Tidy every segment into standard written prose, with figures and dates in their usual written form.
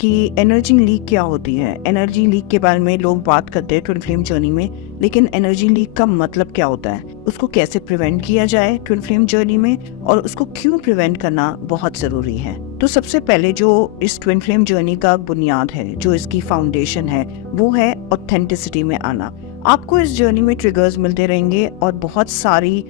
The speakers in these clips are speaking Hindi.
कि एनर्जी लीक क्या होती है। एनर्जी लीक के बारे में लोग बात करते हैं ट्विन फ्लेम जर्नी में, लेकिन एनर्जी लीक का मतलब क्या होता है, उसको कैसे प्रिवेंट किया जाए ट्विन फ्लेम जर्नी में, और उसको क्यों प्रिवेंट करना बहुत ज़रूरी है। तो सबसे पहले जो इस ट्विन फ्लेम जर्नी का बुनियाद है, जो इसकी फाउंडेशन है, वो है ऑथेंटिसिटी में आना। आपको इस जर्नी में ट्रिगर्स मिलते रहेंगे और बहुत सारी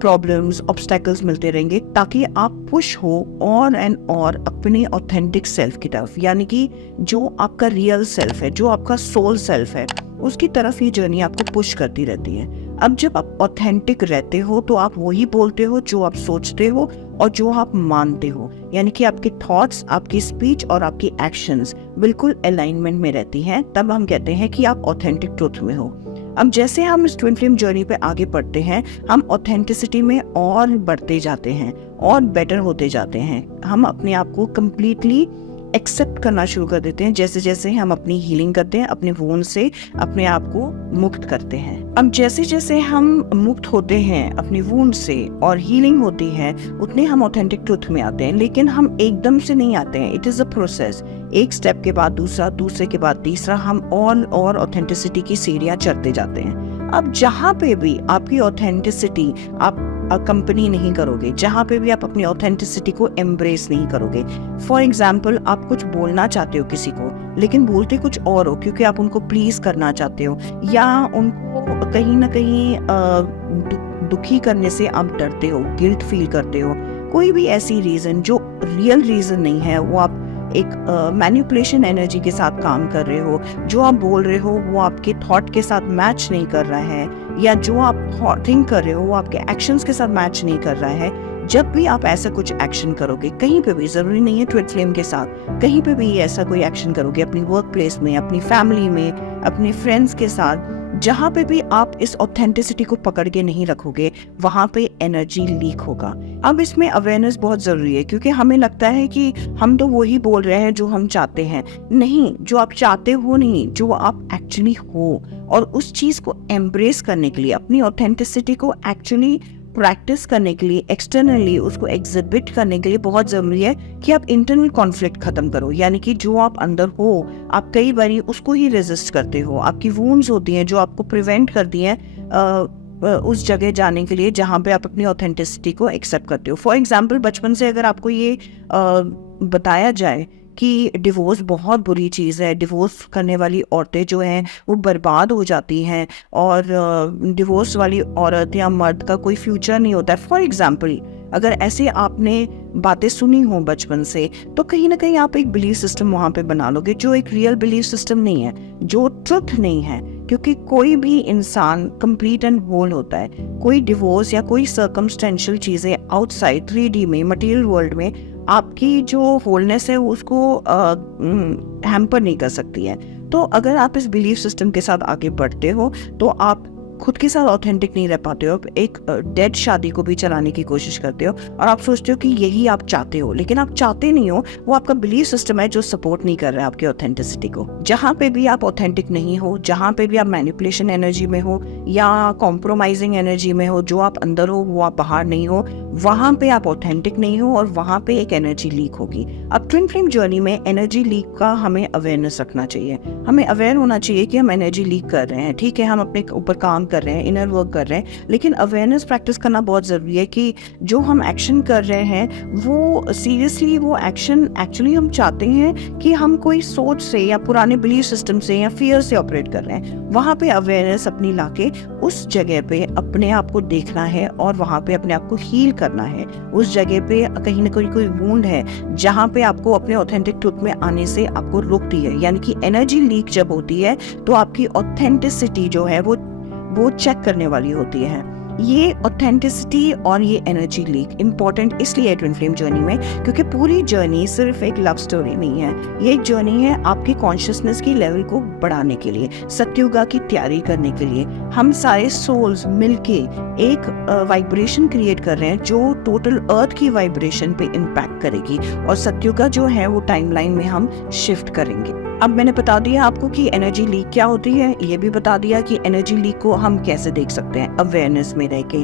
प्रॉब्लम्स, ऑब्स्टेकल्स मिलते रहेंगे, ताकि आप पुश हो और एंड और अपने ऑथेंटिक सेल्फ की तरफ, यानी कि जो आपका रियल सेल्फ है, जो आपका सोल सेल्फ है, उसकी तरफ ये जर्नी आपको पुश करती रहती है। अब जब आप ऑथेंटिक रहते हो तो आप वही बोलते हो जो आप सोचते हो और जो आप मानते हो, यानी कि आपके थॉट्स, आपकी स्पीच और आपकी एक्शंस बिल्कुल अलाइनमेंट में रहती हैं। तब हम कहते हैं कि आप ऑथेंटिक ट्रुथ में हो। अब जैसे हम इस ट्विन फ्लेम जर्नी पे आगे बढ़ते हैं, हम ऑथेंटिसिटी में और बढ़ते जाते हैं और बेटर होते जाते हैं। हम अपने आप को कम्प्लीटली एक्सेप्ट करना शुरू कर देते हैं, जैसे जैसे हम अपनी हीलिंग करते हैं, अपने वोंड से अपने आप को मुक्त करते हैं। अब जैसे जैसे हम मुक्त होते हैं अपने वोंड से और हीलिंग होती है, उतने हम ऑथेंटिक ट्रुथ में आते हैं। लेकिन हम एकदम से नहीं आते हैं, इट इज़ अ प्रोसेस। एक स्टेप के बाद दूसरा, दूसरे के बाद तीसरा, हम और ऑथेंटिसिटी की सीढ़ियाँ चढ़ते जाते हैं। अब जहाँ पे भी आपकी ऑथेंटिसिटी आप कंपनी नहीं करोगे, जहाँ पे भी आप अपनी ऑथेंटिसिटी को एम्ब्रेस नहीं करोगे, फॉर एग्जाम्पल आप कुछ बोलना चाहते हो किसी को, लेकिन बोलते कुछ और हो क्योंकि आप उनको प्लीज करना चाहते हो, या उनको कहीं ना कहीं दुखी करने से आप डरते हो, गिल्ट फील करते हो, कोई भी ऐसी रीजन जो रियल रीजन नहीं है, वो आप एक मैनिपुलेशन एनर्जी के साथ काम कर रहे हो, जो आप बोल रहे हो वो आपके थॉट के साथ मैच नहीं कर रहा है, या जो आप थिंक कर रहे हो वो आपके एक्शंस के साथ मैच नहीं कर रहा है। जब भी आप ऐसा कुछ एक्शन करोगे, कहीं पे भी, जरूरी नहीं है ट्विन फ्लेम के साथ, कहीं पे भी ऐसा कोई एक्शन करोगे, अपनी वर्क प्लेस में, अपनी फैमिली में, अपने फ्रेंड्स के साथ, जहाँ पे भी आप इस ऑथेंटिसिटी को पकड़ के नहीं रखोगे, वहाँ पे एनर्जी लीक होगा। अब इसमें अवेयरनेस बहुत ज़रूरी है, क्योंकि हमें लगता है कि हम तो वही बोल रहे हैं जो हम चाहते हैं। नहीं, जो आप चाहते हो नहीं, जो आप एक्चुअली हो, और उस चीज़ को एम्ब्रेस करने के लिए, अपनी ऑथेंटिसिटी को एक्चुअली प्रैक्टिस करने के लिए, एक्सटर्नली उसको एग्जिबिट करने के लिए बहुत ज़रूरी है कि आप इंटरनल कॉन्फ्लिक्ट ख़त्म करो। यानी कि जो आप अंदर हो, आप कई बारी उसको ही रेजिस्ट करते हो। आपकी वूंड्स होती हैं जो आपको प्रिवेंट करती हैं उस जगह जाने के लिए जहाँ पे आप अपनी ऑथेंटिसिटी को एक्सेप्ट करते हो। फॉर एग्जाम्पल, बचपन से अगर आपको ये बताया जाए कि डिवोर्स बहुत बुरी चीज़ है, डिवोर्स करने वाली औरतें जो हैं वो बर्बाद हो जाती हैं, और डिवोर्स वाली औरत या मर्द का कोई फ्यूचर नहीं होता है, फॉर एग्जाम्पल, अगर ऐसे आपने बातें सुनी हो बचपन से, तो कहीं ना कहीं आप एक बिलीफ सिस्टम वहाँ पे बना लोगे, जो एक रियल बिलीफ सिस्टम नहीं है, जो ट्रुथ नहीं है। क्योंकि कोई भी इंसान कंप्लीट एंड होल होता है। कोई डिवोर्स या कोई सर्कमस्टेंशियल चीज़ें आउटसाइड 3D में, मटेरियल वर्ल्ड में आपकी जो होलनेस है उसको हैम्पर नहीं कर सकती है। तो अगर आप इस बिलीफ सिस्टम के साथ आगे बढ़ते हो तो आप खुद के साथ ऑथेंटिक नहीं रह पाते हो। एक डेड शादी को भी चलाने की कोशिश करते हो और आप सोचते हो कि यही आप चाहते हो, लेकिन आप चाहते नहीं हो। वो आपका बिलीफ सिस्टम है जो सपोर्ट नहीं कर रहा है आपकी ऑथेंटिसिटी को। जहाँ पे भी आप ऑथेंटिक नहीं हो, जहाँ पे भी आप मैनिपुलेशन एनर्जी में हो या कॉम्प्रोमाइजिंग एनर्जी में हो, जो आप अंदर हो वो आप बाहर नहीं हो, वहाँ पे आप ऑथेंटिक नहीं हो और वहाँ पे एक एनर्जी लीक होगी। अब ट्विन फ्लेम जर्नी में एनर्जी लीक का हमें अवेयरनेस रखना चाहिए। हमें अवेयर होना चाहिए कि हम एनर्जी लीक कर रहे हैं। ठीक है, हम अपने ऊपर काम कर रहे हैं, इनर वर्क कर रहे हैं, लेकिन अवेयरनेस प्रैक्टिस करना बहुत ज़रूरी है कि जो हम एक्शन कर रहे हैं वो सीरियसली वो एक्शन एक्चुअली हम चाहते हैं कि हम कोई सोच से या पुराने बिलीफ सिस्टम से या फियर से ऑपरेट कर रहे हैं। वहाँ पे अवेयरनेस अपनी लाके उस जगह पे अपने आप को देखना है और वहाँ पे अपने आप को हील करना है। उस जगह पे कहीं ना कहीं कोई वुंड है जहाँ पे आपको अपने ऑथेंटिक ट्रुथ में आने से आपको रोकती है। यानी कि एनर्जी लीक जब होती है तो आपकी ऑथेंटिसिटी जो है वो चेक करने वाली होती है। ये ऑथेंटिसिटी और ये एनर्जी लीक इंपॉर्टेंट इसलिए है ट्विन फ्लेम जर्नी में, क्योंकि पूरी जर्नी सिर्फ एक लव स्टोरी नहीं है। ये एक जर्नी है आपकी कॉन्शियसनेस की लेवल को बढ़ाने के लिए, सत्युगा की तैयारी करने के लिए। हम सारे सोल्स मिलके एक वाइब्रेशन क्रिएट कर रहे हैं जो टोटल अर्थ की वाइब्रेशन पे इम्पैक्ट करेगी, और सत्युगा जो है वो टाइमलाइन में हम शिफ्ट करेंगे। अब मैंने बता दिया आपको कि एनर्जी लीक क्या होती है, ये भी बता दिया कि एनर्जी लीक को हम कैसे देख सकते हैं अवेयरनेस में रह के।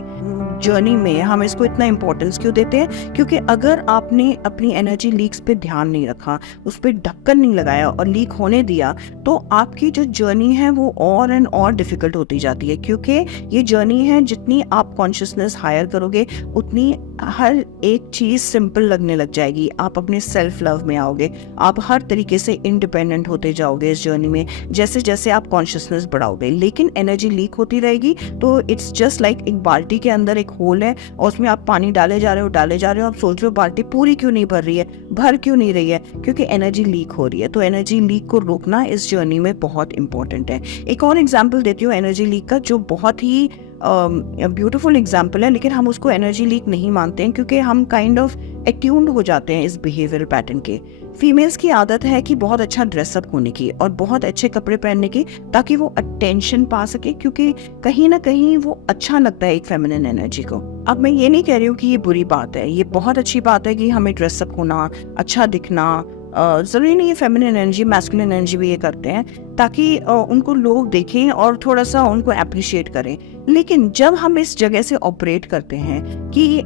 जर्नी में हम इसको इतना इम्पोर्टेंस क्यों देते हैं? क्योंकि अगर आपने अपनी एनर्जी लीक्स पे ध्यान नहीं रखा, उस पर ढक्कन नहीं लगाया और लीक होने दिया, तो आपकी जो जर्नी है वो और एंड और डिफिकल्ट होती जाती है। क्योंकि ये जर्नी है, जितनी आप कॉन्शियसनेस हायर करोगे उतनी हर एक चीज़ सिंपल लगने लग जाएगी। आप अपने सेल्फ लव में आओगे, आप हर तरीके से इंडिपेंडेंट होते जाओगे इस जर्नी में, जैसे जैसे आप कॉन्शियसनेस बढ़ाओगे। लेकिन एनर्जी लीक होती रहेगी तो इट्स जस्ट लाइक एक बाल्टी के अंदर एक होल है और उसमें आप पानी डाले जा रहे हो, आप सोच रहे हो बाल्टी पूरी क्यों नहीं भर रही है, भर क्यों नहीं रही है? क्योंकि एनर्जी लीक हो रही है। तो एनर्जी लीक को रोकना इस जर्नी में बहुत इंपॉर्टेंट है। एक और एग्जाम्पल देती हूँ एनर्जी लीक का, जो बहुत ही ब्यूटीफुल एग्जाम्पल है, लेकिन हम उसको एनर्जी लीक नहीं मानते हैं क्योंकि हम काइंड ऑफ एट्यून्ड हो जाते हैं इस बिहेवियरल पैटर्न के। फीमेल्स की आदत है कि बहुत अच्छा ड्रेसअप होने की और बहुत अच्छे कपड़े पहनने की, ताकि वो अटेंशन पा सके, क्योंकि कहीं ना कहीं वो अच्छा लगता है एक फेमिनिन एनर्जी को। अब मैं ये नहीं कह रही हूँ कि ये बुरी बात है, ये बहुत अच्छी बात है कि हमें ड्रेसअप होना, अच्छा दिखना। ज़रूरी नहीं है फेमिनिन एनर्जी, मैस्कुलिन एनर्जी भी ये करते हैं ताकि उनको लोग देखें और थोड़ा सा उनको अप्रिशिएट करें। लेकिन जब हम इस जगह से ऑपरेट करते हैं कि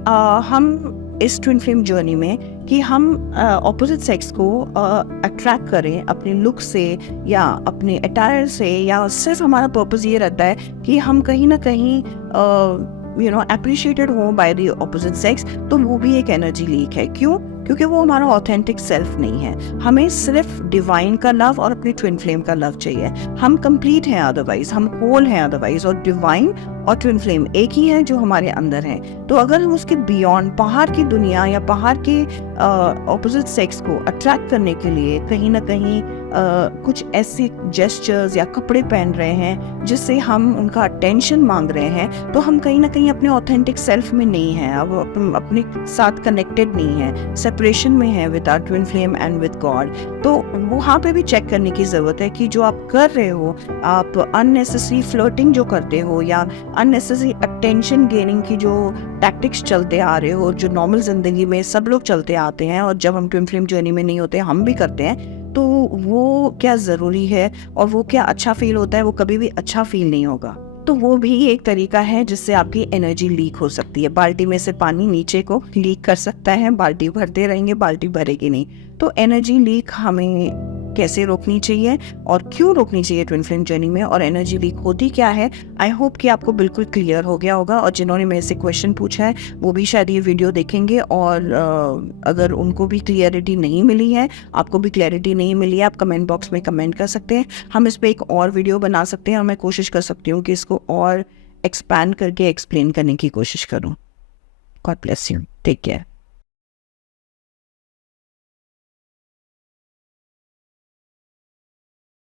हम इस ट्विन फ्लेम जर्नी में कि हम ऑपोजिट सेक्स को अट्रैक्ट करें अपने लुक से या अपने अटायर से, या सिर्फ हमारा पर्पस ये रहता है कि हम कहीं ना कहीं अप्रिशिएटेड हो बाय द ऑपोजिट सेक्स, तो वो भी एक एनर्जी लीक है। क्यों? क्योंकि वो हमारा ऑथेंटिक सेल्फ नहीं है। हमें सिर्फ डिवाइन का लव और अपनी ट्विन फ्लेम का लव चाहिए। हम कंप्लीट हैं अदरवाइज, हम होल हैं अदरवाइज, और डिवाइन और ट्विन फ्लेम एक ही है जो हमारे अंदर है। तो अगर हम उसके बियॉन्ड, बाहर की दुनिया या बाहर के ऑपोजिट सेक्स को अट्रैक्ट करने के लिए कहीं ना कहीं कुछ ऐसे जेस्चर्स या कपड़े पहन रहे हैं जिससे हम उनका अटेंशन मांग रहे हैं, तो हम कहीं ना कहीं अपने ऑथेंटिक सेल्फ में नहीं हैं, अब अपने साथ कनेक्टेड नहीं है, सेपरेशन में है with our twin flame and with God. तो वहाँ पे भी चेक करने की ज़रूरत है कि जो आप कर रहे हो, आप अननेसेसरी फ्लर्टिंग जो करते हो या अननेसेसरी अटेंशन गेनिंग की जो टैक्टिक्स चलते आ रहे हो, जो नॉर्मल ज़िंदगी में सब लोग चलते आते हैं और जब हम ट्विन फ्लेम जर्नी में नहीं होते हम भी करते हैं, तो वो क्या ज़रूरी है और वो क्या अच्छा फील होता है? वो कभी भी अच्छा फील नहीं होगा। तो वो भी एक तरीका है जिससे आपकी एनर्जी लीक हो सकती है। बाल्टी में से पानी नीचे को लीक कर सकता है, बाल्टी भरते रहेंगे, बाल्टी भरेगी नहीं। तो एनर्जी लीक हमें कैसे रोकनी चाहिए और क्यों रोकनी चाहिए ट्विन फ्लेम जर्नी में, और एनर्जी लीक होती क्या है, आई होप कि आपको बिल्कुल क्लियर हो गया होगा। और जिन्होंने मेरे से क्वेश्चन पूछा है वो भी शायद ये वीडियो देखेंगे, और अगर उनको भी क्लियरिटी नहीं मिली है, आपको भी क्लैरिटी नहीं मिली है, आप कमेंट बॉक्स में कमेंट कर सकते हैं। हम इस पर एक और वीडियो बना सकते हैं और मैं कोशिश कर सकती हूँ कि इसको और एक्सपैंड करके एक्सप्लेन करने की कोशिश करूँ। God bless you, take care.